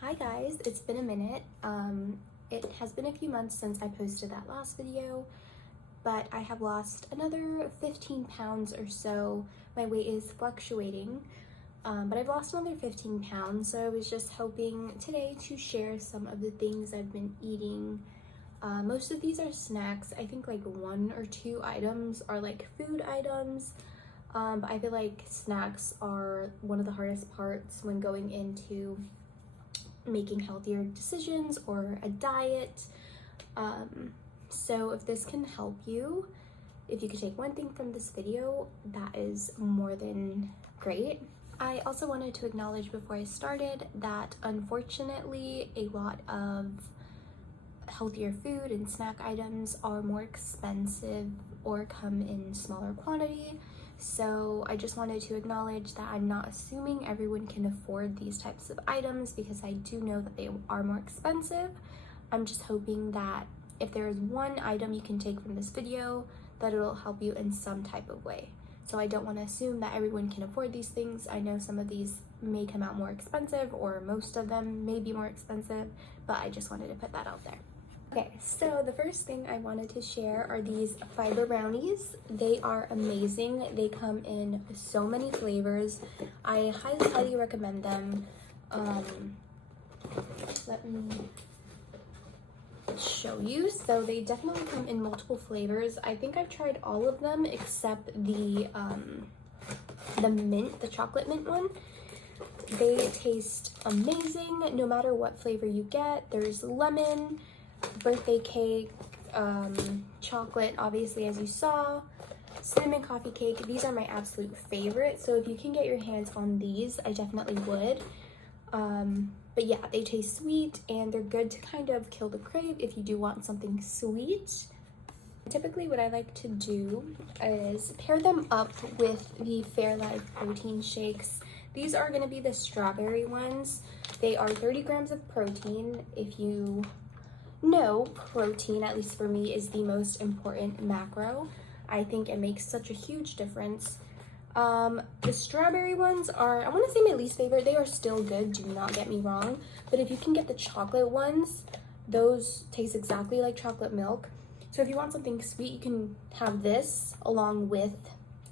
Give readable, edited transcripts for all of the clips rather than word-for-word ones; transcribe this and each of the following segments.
Hi guys, it's been a minute. It has been a few months since I posted that last video, but I have lost another 15 pounds or so. My weight is fluctuating, but I've lost another 15 pounds, so I was just hoping today to share some of the things I've been eating. Most of these are snacks. I think like one or two items are like food items, but I feel like snacks are one of the hardest parts when going into making healthier decisions or a diet. So if this can help you, if you could take one thing from this video, that is more than great. I also wanted to acknowledge before I started that unfortunately a lot of healthier food and snack items are more expensive or come in smaller quantity. So I just wanted to acknowledge that I'm not assuming everyone can afford these types of items, because I do know that they are more expensive. I'm just hoping that if there is one item you can take from this video, that it'll help you in some type of way. So I don't want to assume that everyone can afford these things. I know some of these may come out more expensive, or most of them may be more expensive, but I just wanted to put that out there. Okay, so the first thing I wanted to share are these fiber brownies. They are amazing. They come in so many flavors. I highly recommend them. Let me show you. So they definitely come in multiple flavors. I think I've tried all of them except the mint, the chocolate mint one. They taste amazing no matter what flavor you get. There's lemon, birthday cake, chocolate, obviously, as you saw, cinnamon coffee cake. These are my absolute favorite, so if you can get your hands on these, I definitely would. But yeah, they taste sweet and they're good to kind of kill the crave if you do want something sweet. Typically what I like to do is pair them up with the Fairlife protein shakes. These are going to be the strawberry ones. They are 30 grams of protein. If you know, protein, at least for me, is the most important macro. I think it makes such a huge difference. The strawberry ones are, I want to say, my least favorite. They are still good, do not get me wrong, but if you can get the chocolate ones, those taste exactly like chocolate milk. So if you want something sweet, you can have this along with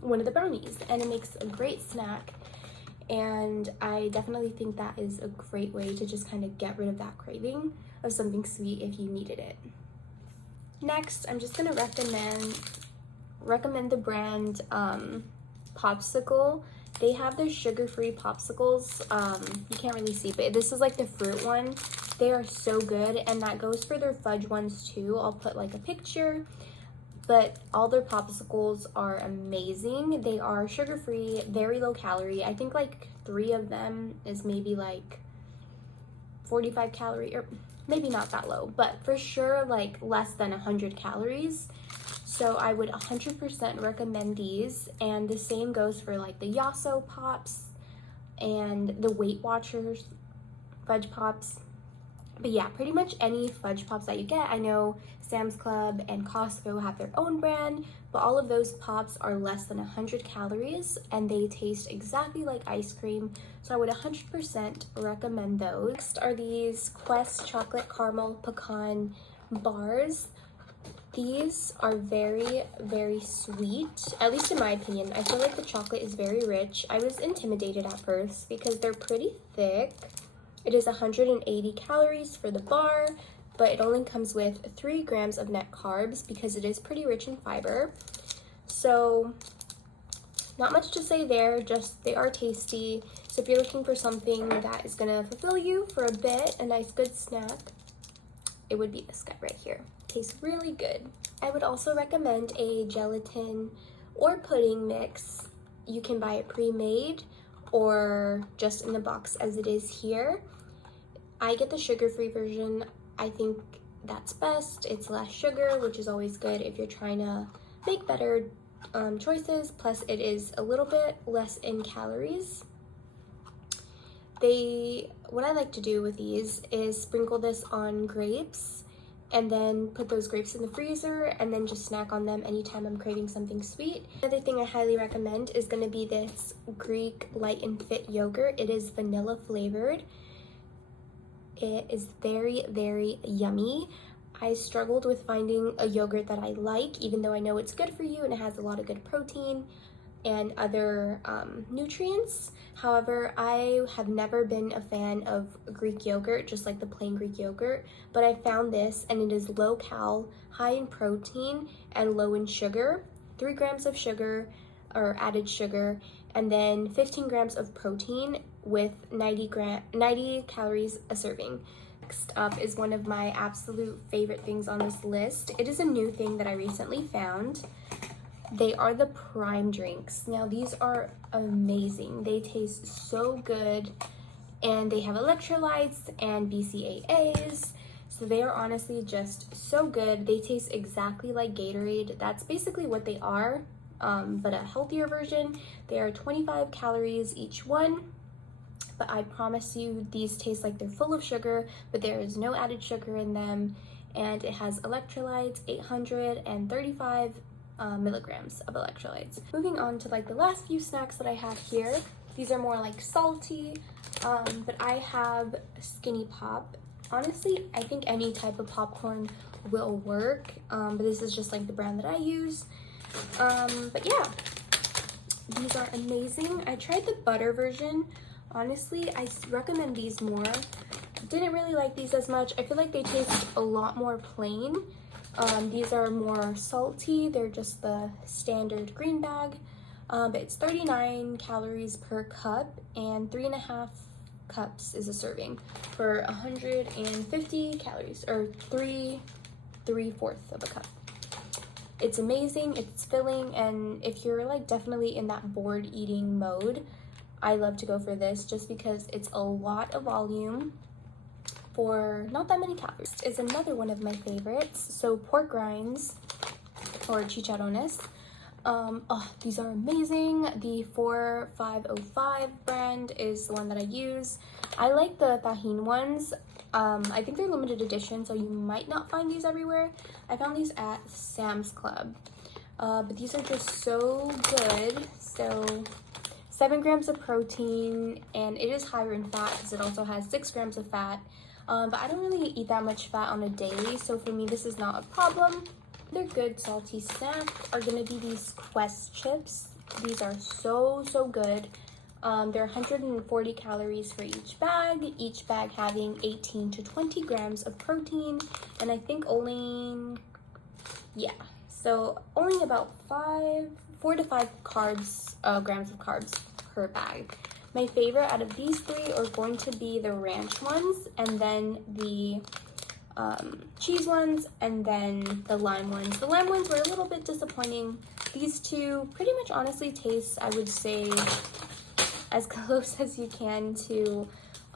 one of the brownies, and it makes a great snack. And I definitely think that is a great way to just kind of get rid of that craving of something sweet if you needed it. Next, I'm just gonna recommend the brand Popsicle. They have their sugar-free popsicles. You can't really see, but this is like the fruit one. They are so good, and that goes for their fudge ones too. I'll put like a picture, but all their popsicles are amazing. They are sugar-free, very low calorie. I think like 3 of them is maybe like 45 calorie, or maybe not that low, but for sure like less than 100 calories. So I would 100% recommend these, and the same goes for like the Yasso Pops and the Weight Watchers Fudge Pops. But yeah, pretty much any fudge pops that you get. I know Sam's Club and Costco have their own brand, but all of those pops are less than 100 calories and they taste exactly like ice cream. So I would 100% recommend those. Next are these Quest Chocolate Caramel Pecan Bars. These are very sweet, at least in my opinion. I feel like the chocolate is very rich. I was intimidated at first because they're pretty thick. It is 180 calories for the bar, but it only comes with 3 grams of net carbs because it is pretty rich in fiber. So not much to say there, just they are tasty. So if you're looking for something that is gonna fulfill you for a bit, a nice good snack, it would be this guy right here. Tastes really good. I would also recommend a gelatin or pudding mix. You can buy it pre-made or just in the box as it is here. I get the sugar-free version. I think that's best. It's less sugar, which is always good if you're trying to make better choices. Plus, it is a little bit less in calories. What I like to do with these is sprinkle this on grapes and then put those grapes in the freezer and then just snack on them anytime I'm craving something sweet. Another thing I highly recommend is going to be this, this Greek Light and Fit yogurt. It is vanilla flavored. It is very, very yummy. I struggled with finding a yogurt that I like, even though I know it's good for you and it has a lot of good protein and other nutrients. However, I have never been a fan of Greek yogurt, just like the plain Greek yogurt, but I found this and it is low cal, high in protein, and low in sugar. 3 grams of sugar or added sugar, and then 15 grams of protein with 90 calories a serving. Next up is one of my absolute favorite things on this list. It is a new thing that I recently found. They are the Prime drinks. Now these are amazing. They taste so good, and they have electrolytes and BCAAs. So they are honestly just so good. They taste exactly like Gatorade. That's basically what they are, but a healthier version. They are 25 calories each one. But I promise you, these taste like they're full of sugar, but there is no added sugar in them. And it has electrolytes, 835 milligrams of electrolytes. Moving on to like the last few snacks that I have here. These are more like salty, but I have Skinny Pop. Honestly, I think any type of popcorn will work, but this is just like the brand that I use. But yeah, these are amazing. I tried the butter version. Honestly, I recommend these more. Didn't really like these as much. I feel like they taste a lot more plain. These are more salty. They're just the standard green bag. But it's 39 calories per cup, and 3.5 cups is a serving for 150 calories, or 3/4 of a cup. It's amazing, it's filling, and if you're like definitely in that bored eating mode, I love to go for this just because it's a lot of volume for not that many calories. Is another one of my favorites. So pork rinds or chicharrones. These are amazing. The 4505 brand is the one that I use. I like the Tajín ones. I think they're limited edition, so you might not find these everywhere. I found these at Sam's Club. But these are just so good. So 7 grams of protein, and it is higher in fat because it also has 6 grams of fat. But I don't really eat that much fat on a daily, so for me this is not a problem. Another good salty snack are going to be these Quest chips. These are so good. They're 140 calories for each bag having 18 to 20 grams of protein, and I think only about 4 to 5 grams of carbs per bag. My favorite out of these 3 are going to be the ranch ones, and then the cheese ones, and then the lime ones. The lime ones were a little bit disappointing. These 2 pretty much honestly taste, I would say, as close as you can to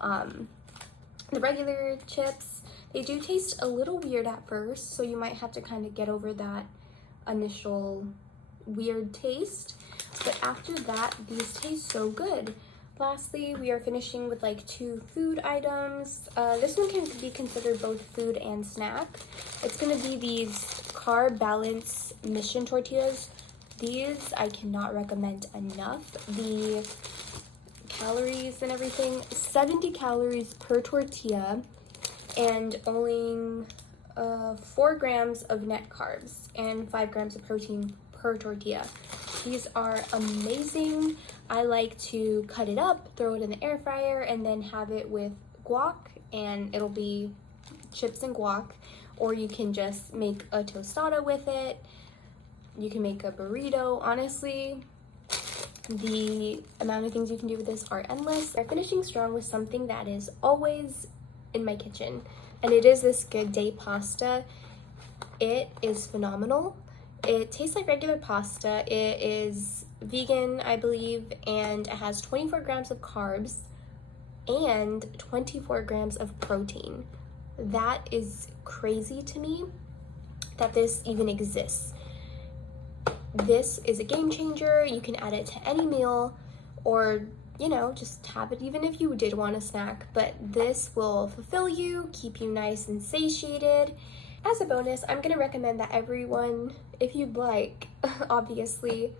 the regular chips. They do taste a little weird at first, so you might have to kind of get over that initial weird taste, but after that these taste so good. Lastly, we are finishing with like 2 food items. This one can be considered both food and snack. It's gonna be these Carb Balance Mission tortillas. These I cannot recommend enough. The calories and everything, 70 calories per tortilla, and only 4 grams of net carbs and 5 grams of protein per tortilla. These are amazing. I like to cut it up, throw it in the air fryer, and then have it with guac, and it'll be chips and guac. Or you can just make a tostada with it. You can make a burrito. Honestly, the amount of things you can do with this are endless. We're finishing strong with something that is always in my kitchen, and it is this Good Day pasta. It is phenomenal. It tastes like regular pasta. It is vegan, I believe, and it has 24 grams of carbs and 24 grams of protein. That is crazy to me that this even exists. This is a game changer. You can add it to any meal, or just have it even if you did want a snack, but this will fulfill you, keep you nice and satiated. As a bonus, I'm going to recommend that everyone, if you'd like, obviously,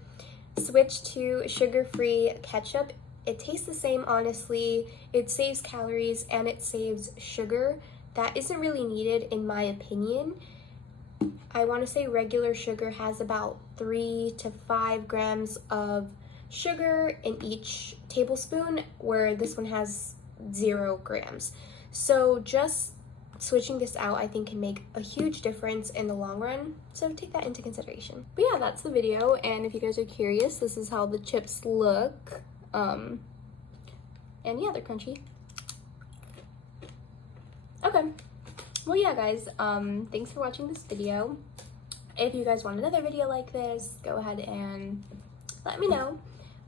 switch to sugar-free ketchup It tastes the same, honestly. It saves calories and it saves sugar that isn't really needed in my opinion. I want to say regular sugar has about 3 to 5 grams of sugar in each tablespoon, where this one has 0 grams. So just switching this out, I think, can make a huge difference in the long run. So take that into consideration. But yeah, that's the video. And if you guys are curious, this is how the chips look. And yeah, they're crunchy. Okay. Well, yeah, guys, thanks for watching this video. If you guys want another video like this, go ahead and let me know.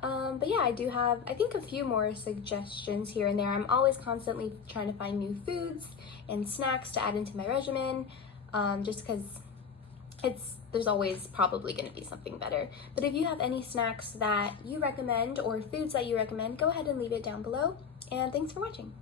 But yeah, I do have, I think, a few more suggestions here and there. I'm always constantly trying to find new foods and snacks to add into my regimen, just because there's always probably going to be something better. But if you have any snacks that you recommend or foods that you recommend, go ahead and leave it down below. And thanks for watching.